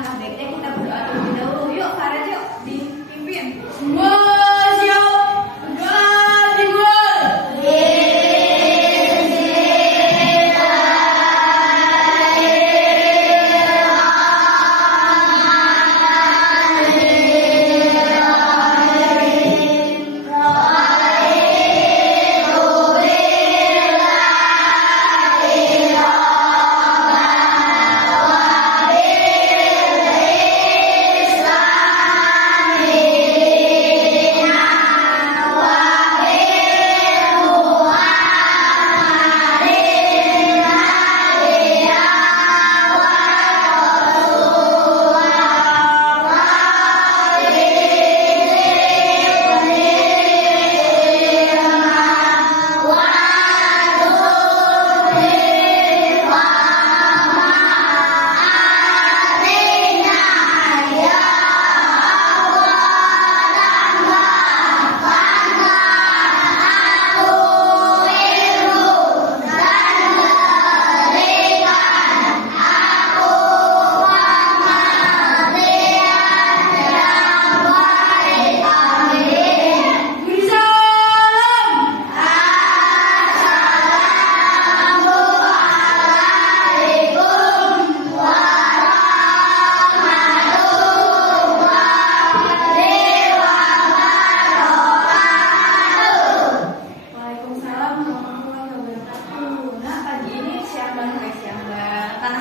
alangkah baiknya kita berdoa terlebih dahulu. Yuk, Faraj, yuk dipimpin. Semua siap, berdoa dimulai.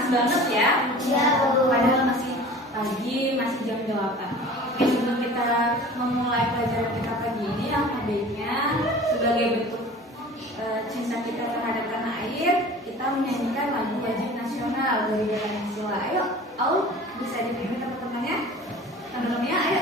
Banget ya. Padahal masih pagi, masih jam 8. Oke, sebelum kita memulai pelajaran kita pagi ini, alangkah baiknya sebagai bentuk cinta kita terhadap tanah air, kita menyanyikan lagu wajib nasional dari Dewan Sila. Ayo, Aul bisa dipimpin teman-temannya. Teman-temannya, ayo.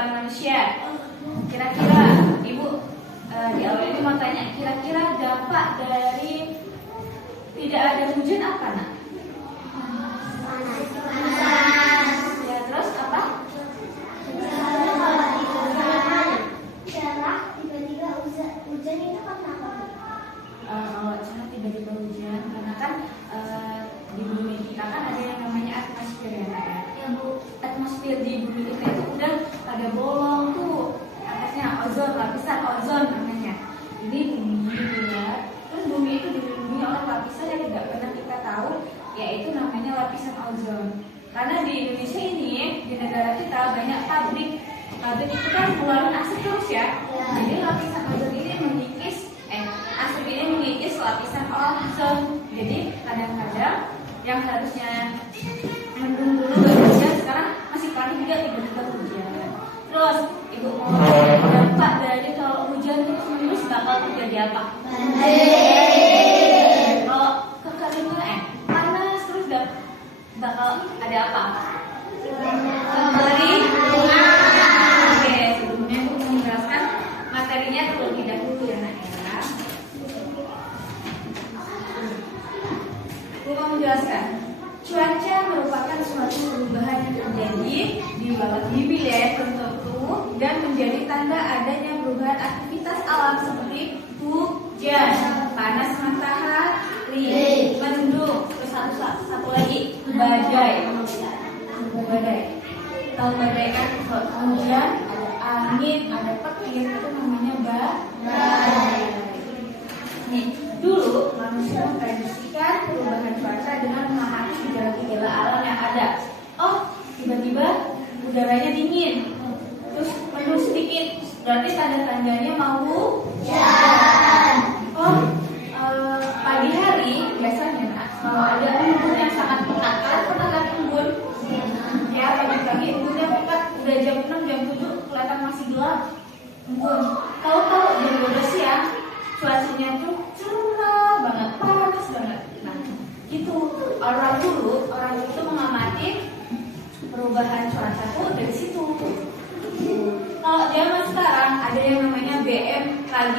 Manusia. Kira-kira Ibu di awal ini mau tanya, kira-kira dampak dari tidak ada hujan apa, Nak? Ya, terus apa? Cerah, tiba-tiba hujan itu kenapa? Kalau cerah tiba-tiba hujan, karena kan di bumi kita kan ada yang namanya atmosfer ya, Nak, ya? Ya, Bu. Atmosfer di bumi kita itu udah pada bolong tuh, atasnya ozon, lapisan ozon namanya. Jadi bumi dibuat, terus bumi itu dilindungi oleh lapisan yang tidak pernah kita tahu, yaitu namanya lapisan ozon. Karena di Indonesia ini, di negara kita banyak pabrik itu kan mengeluarkan asap terus ya. Jadi lapisan ozon ini asap ini mengikis lapisan ozon. Jadi kadang-kadang yang harusnya mendung dulu baru hujan, sekarang masih pagi juga tiba-tiba hujan. Terus Ibu mau dampak dari kalau hujan terus bakal terjadi apa? Kalau kekeringan panas terus bakal ada apa? Kembali. Oke, sebelumnya aku mau menjelaskan materinya terlebih dahulu ya, Nak, ya. Aku mau menjelaskan. Cuaca merupakan suatu perubahan yang terjadi di wilayah tertentu dan menjadi tanda adanya perubahan aktivitas alam seperti hujan, panas matahari, mendung, terus satu lagi badai. Tahu badai kan? Kalau hujan ada angin ada petir, itu namanya badai. Nih, dulu manusia memprediksikan perubahan cuaca dengan memahami gejala-gejala alam yang ada. Oh, tiba-tiba udaranya dingin, terus mendung sedikit, berarti tanda-tandanya mau hujan. Oh, pagi hari biasanya kalau ada embun yang sangat pekat, kalian pernah lihat embun? Ya, pagi-pagi embunnya pekat, udah jam 6, jam 7 kelihatan masih gelap. Embun. Tahu-tahu jam 12 siang cuacanya tuh cerah banget, panas banget. Nah, itu orang dulu itu mengamati perubahan cuaca tuh dari situ. Kalau zaman sekarang ada yang namanya BMKG.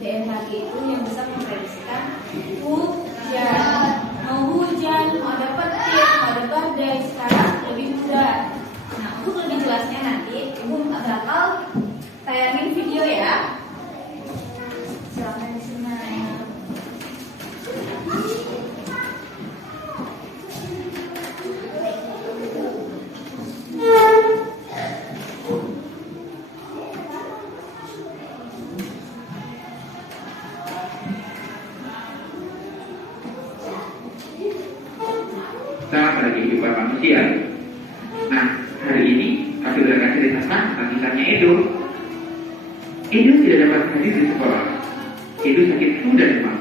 BMKG itu yang bisa memprediksikan hujan, mau hujan, mau ada petir, mau ada badai. Sekarang lebih mudah. Nah, untuk lebih jelasnya nanti Ibu bakal tayangin video ya. Silakan di sini. Pada kehidupan manusia. Nah, hari ini kami akan ceritakan tentang kisahnya Edo. Edo tidak dapat hadir di sekolah. Edo sakit flu dan demam.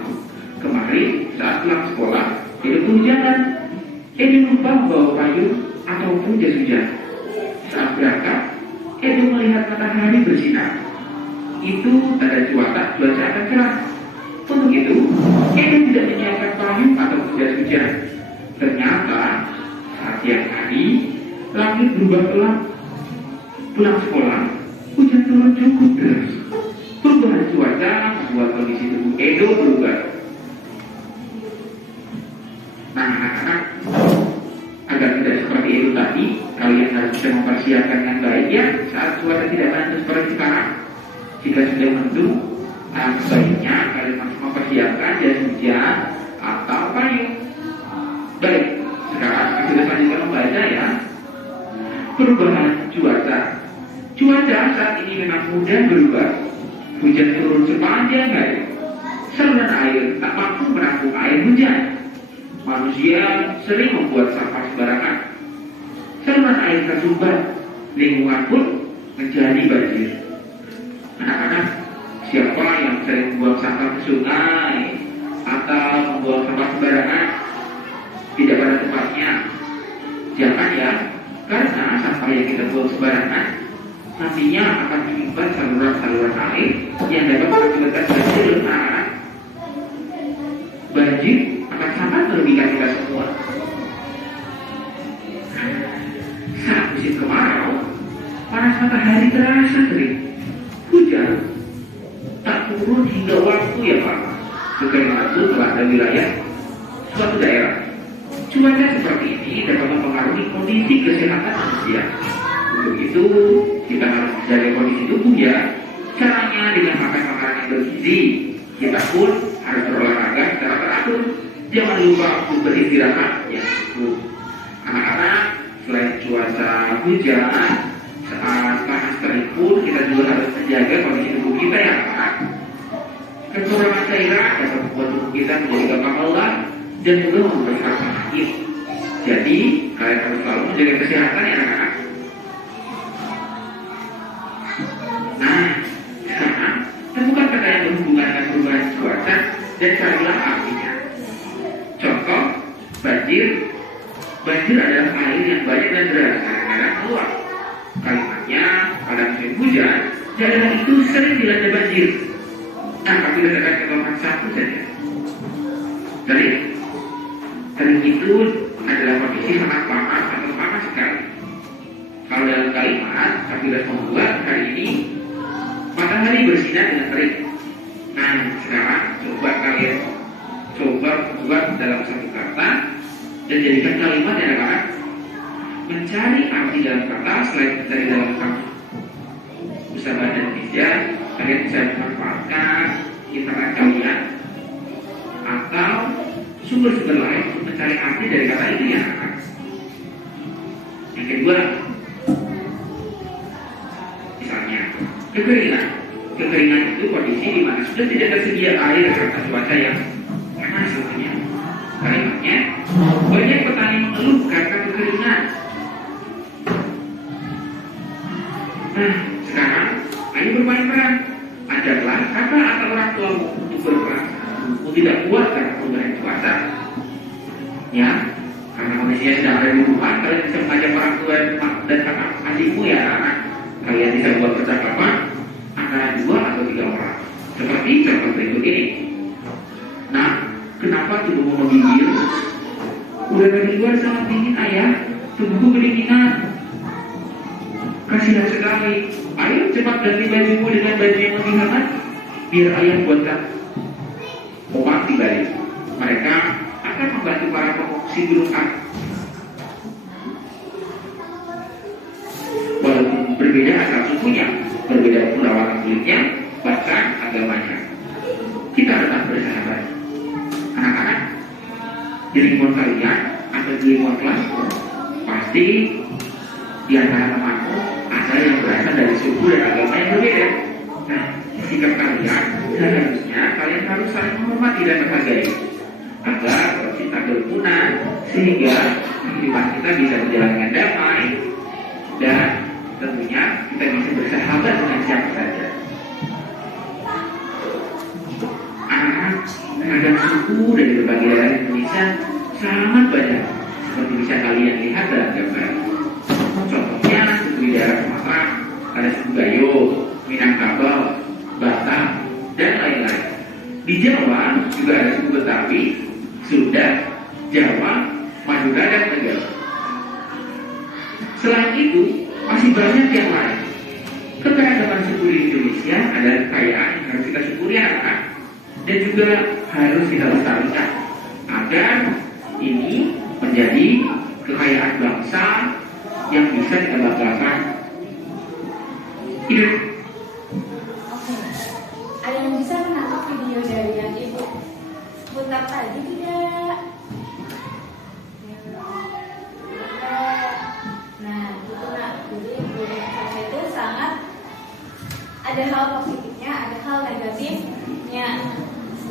Kemarin saat pulang sekolah, Edo kehujanan. Edo lupa membawa payung ataupun jas hujan. Saat berangkat, Edo melihat matahari bersinar. Itu tanda cuaca akan cerah. Untuk itu, Edo tidak menyiapkan payung ataupun jas hujan. Ternyata saat siang hari langit berubah gelap. Pulang sekolah, hujan turun cukup deras. Perubahan cuaca membuat kondisi tubuh Edo berubah. Nah, anak-anak, agar tidak seperti Edo tadi, kalian harus bisa mempersiapkan dengan baik ya saat cuaca tidak menentu seperti sekarang. Jika sudah mendung, sebaiknya kalian harus mempersiapkan jas hujan atau payung. Baik, sekarang kita lanjutkan membaca ya. Perubahan cuaca. Cuaca saat ini memang mudah berubah. Hujan turun sepanjang hari. Saluran air tak mampu menampung air hujan. Manusia sering membuat sampah sembarangan. Saluran air tersumbat. Lingkungan pun menjadi banjir. Anak-anak, siapa yang sering membuang sampah ke sungai atau membuang sampah sembarangan tidak pada tempatnya? Jangan ya, karena sampah yang kita buang sembarangan nantinya akan menyumbat saluran-saluran air yang dapat mengakibatkan banjir. Anak-anak, banjir akan sangat merugikan kita semua. Saat musim kemarau, panas matahari terasa terik. Hujan tak turun hingga waktu yang lama. Kekeringan pun melanda wilayah suatu daerah. Cuaca seperti ini dapat mempengaruhi kondisi kesehatan manusia. Untuk itu, kita harus menjaga kondisi tubuh ya. Caranya dengan makan makanan yang bergizi. Kita pun harus berolahraga secara teratur. Jangan lupa untuk beristirahat yang cukup. Anak-anak, selain cuaca hujan, saat panas terik pun kita juga harus menjaga kondisi tubuh kita ya anak-anak. Kekurangan cairan dapat membuat tubuh kita menjadi gampang lelah dan juga membesar penyakit. Jadi, kalian harus selalu menjaga kesehatan ya anak-anak. Nah, sekarang temukan kata yang berhubungan dengan perubahan cuaca dan carilah artinya. Contoh, banjir. Banjir adalah air yang banyak dan deras kadang-kadang keluar. Kalimatnya, pada musim hujan, daerah itu sering dilanda banjir. Nah, kami akan contohkan satu saja. Terik itu adalah kondisi sangat panas atau panas sekali. Kalau dalam kalimat, kami membuat hari ini matahari bersinar dengan terik. Nah, sekarang coba kalian buat dalam satu kata dan jadikan kalimat yang akan mencari arti dalam kata selain mencari dalam kamus. Usaha bahasa Indonesia, kalian bisa memanfaatkan internet kalian atau sumber-sumber lain untuk mencari arti dari kata itu ya. Yang kedua, misalnya Kekeringan. Kekeringan itu kondisi di mana sudah tidak tersedia air karena cuaca yang panas tentunya. Kalimatnya, banyak petani mengeluh karena kekeringan. Nah, sekarang ayo bermain peran. Ajarlah kakak atau orang tuamu untuk berperan. Aku tidak kuat karena perubahan cuaca. Ya, karena kondisinya sedang ada di rumah, kalian bisa mengajak orang tua dan kakak adikmu ya anak. Kalian bisa buat percakapan antara 2 atau 3 orang. Seperti contoh berikut ini. Nah, kenapa tubuhmu menggigil? Udara di luar sangat dingin ayah. Tubuhku kedinginan. Kasihan sekali. Ayo cepat ganti bajumu dengan baju yang lebih hangat. Biar ayah buatkan obat di balik. Mereka akan membantu para pengungsi gunung api. Walaupun berbeda asal sukunya, berbeda pula warna kulitnya, bahkan agamanya, kita tetap bersahabat. Anak-anak, di lingkungan kalian atau di lingkungan kelasmu, pasti di antara temanmu ada yang berasal dari suku dan agama yang berbeda. Nah, sikap kalian seharusnya kalian harus saling menghormati dan menghargai agar kita berguna sehingga kehidupan kita bisa berjalan dengan damai dan tentunya kita bisa bersahabat dengan siapa saja. Anak-anak, ragam suku dari berbagai daerah Indonesia sangat banyak seperti bisa kalian lihat dalam gambar. Contohnya suku di daerah Sumatera ada suku Gayo, Minangkabau, Batak, dan lain-lain. Di Jawa juga ada suku Betawi, Sunda, Jawa, Madura, dan Tegal. Selain itu, masih banyak yang lain. Keberagaman suku di Indonesia adalah kekayaan yang harus kita syukuri anak-anak dan juga harus kita lestarikan agar ini menjadi kekayaan bangsa yang bisa kita banggakan. Hidup. Oke. Ada yang bisa menangkap video dari yang ibu putar tadi tidak? Nah, itu nak. Jadi budaya itu sangat ada hal positifnya, ada hal negatifnya.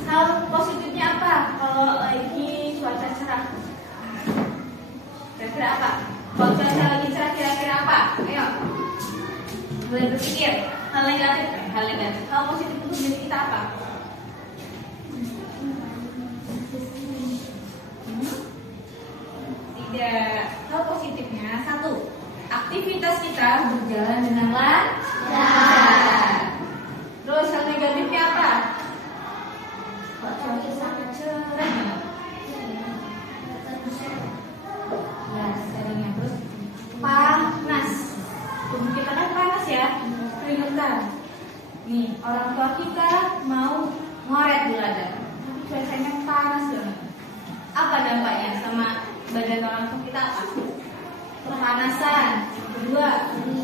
Hal positifnya apa? Kalau lagi cuaca cerah, kira-kira apa? Kalau cuaca lagi cerah, kira-kira apa? Ayo, boleh berpikir. Hal negatif, hal negatif. Hal positif untuk diri kita apa? Tidak. Hal positifnya 1, aktivitas kita berjalan dengan lancar. Terus hal negatifnya apa? Kok cuaca sangat cerah? Ya, seringnya terus panas. Tubuh kita kan panas ya, keringetan. Nih, orang tua kita mau ngoret gulada, tapi cuacanya panas banget. Apa dampaknya sama badan orang tua kita apa? Kepanasan. Kedua,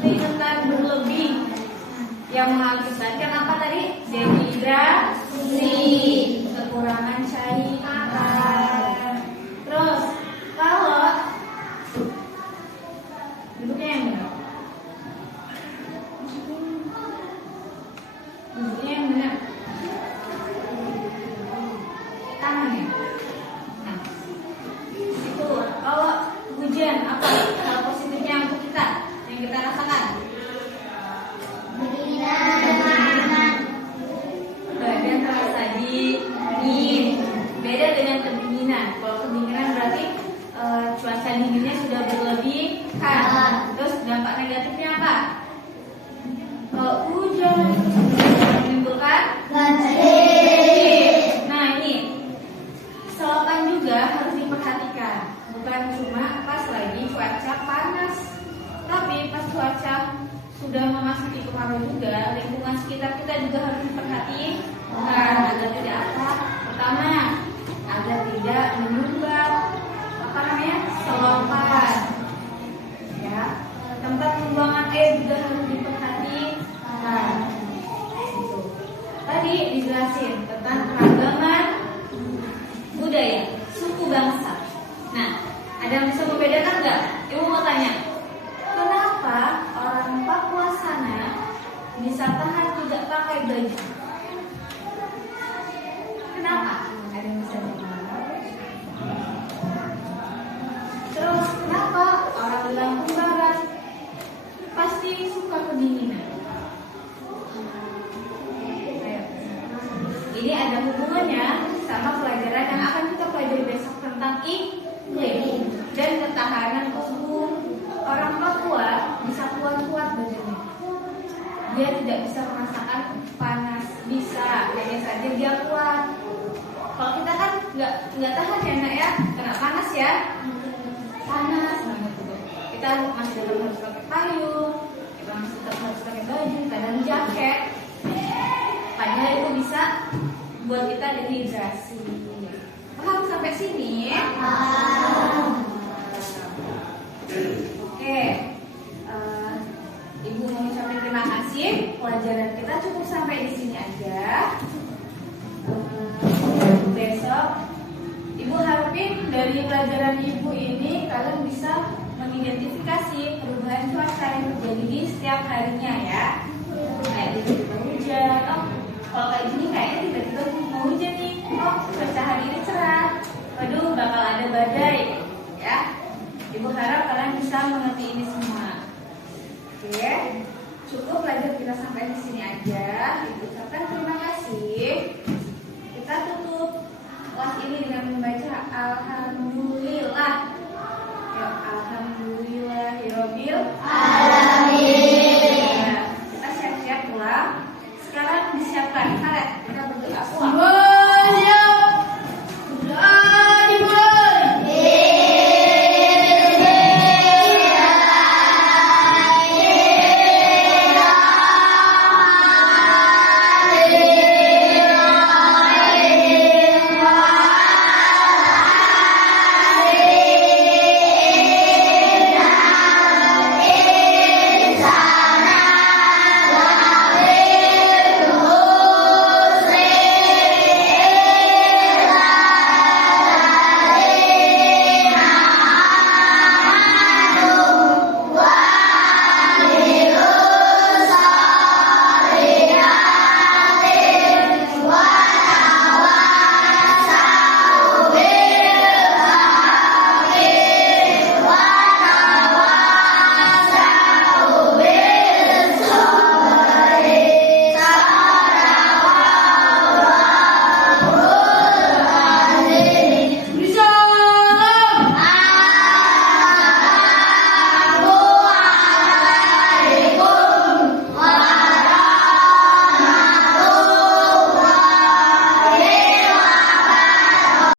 keringetan berlebih yang mengakibatkan apa tadi? Dehidrasi, kekurangan cairan. Terus, kalau duduknya yang benar. Duduknya yang benar. Tangannya. Nah, itu kalau hujan apa hal positifnya untuk kita yang kita rasakan? Badan terasa dingin. Beda dengan kedinginan. Kalau kedinginan berarti cuaca dinginnya sudah berlebihan. Terus dampak negatifnya apa? Kalau hujan menimbulkan banjir. Nah ini selokan juga harus diperhatikan. Bukan cuma pas lagi cuaca panas, tapi pas cuaca sudah memasuki kemarau juga, lingkungan sekitar kita juga harus diperhatikan agar tidak apa? Pertama, agar tidak menyumbat selokan. Ya, tempat pembuangan air juga harus diperhatikan. Gitu. Tadi dijelasin tentang keragaman budaya, suku bangsa. Nah, ada yang bisa membedakan nggak? Ibu mau tanya, kenapa orang Papua sana bisa tahan banyak. Kenapa? Ada yang bisa jawab? Terus kenapa orang di Lampung Barat pasti suka kedinginan? Ayo. Ini ada hubungannya sama pelajaran yang akan kita pelajari besok tentang iklim dan ketahanan tubuh. Orang Papua bisa kuat-kuat badannya. Dia tidak bisa merasakan panas, bisa, hanya saja dia kuat. Kalau kita kan nggak tahan ya nak ya, kena panas ya, panas banget gitu. Kita masih tetap harus pakai payung, kita masih tetap harus pakai baju, kadang jaket. Padahal itu bisa buat kita dehidrasi. Paham sampai sini? Oke, Ibu mau ucapin terima kasih. Pelajaran kita cukup sampai di sini aja. Besok Ibu harapin dari pelajaran Ibu ini kalian bisa mengidentifikasi perubahan cuaca yang terjadi di setiap harinya ya. Kayak tiba-tiba hujan, oh kalau kayak gini kayaknya tiba-tiba mau hujan nih. Oh cuaca hari ini cerah, waduh bakal ada badai ya. Ibu harap kalian bisa mengerti ini semua. Oke, cukup pelajaran kita sampai di sini aja. Ibu ucapkan terima kasih. Kita tutup kelas ini dengan membaca Alhamdulillah. Ya, Alhamdulillahirobbil alamin.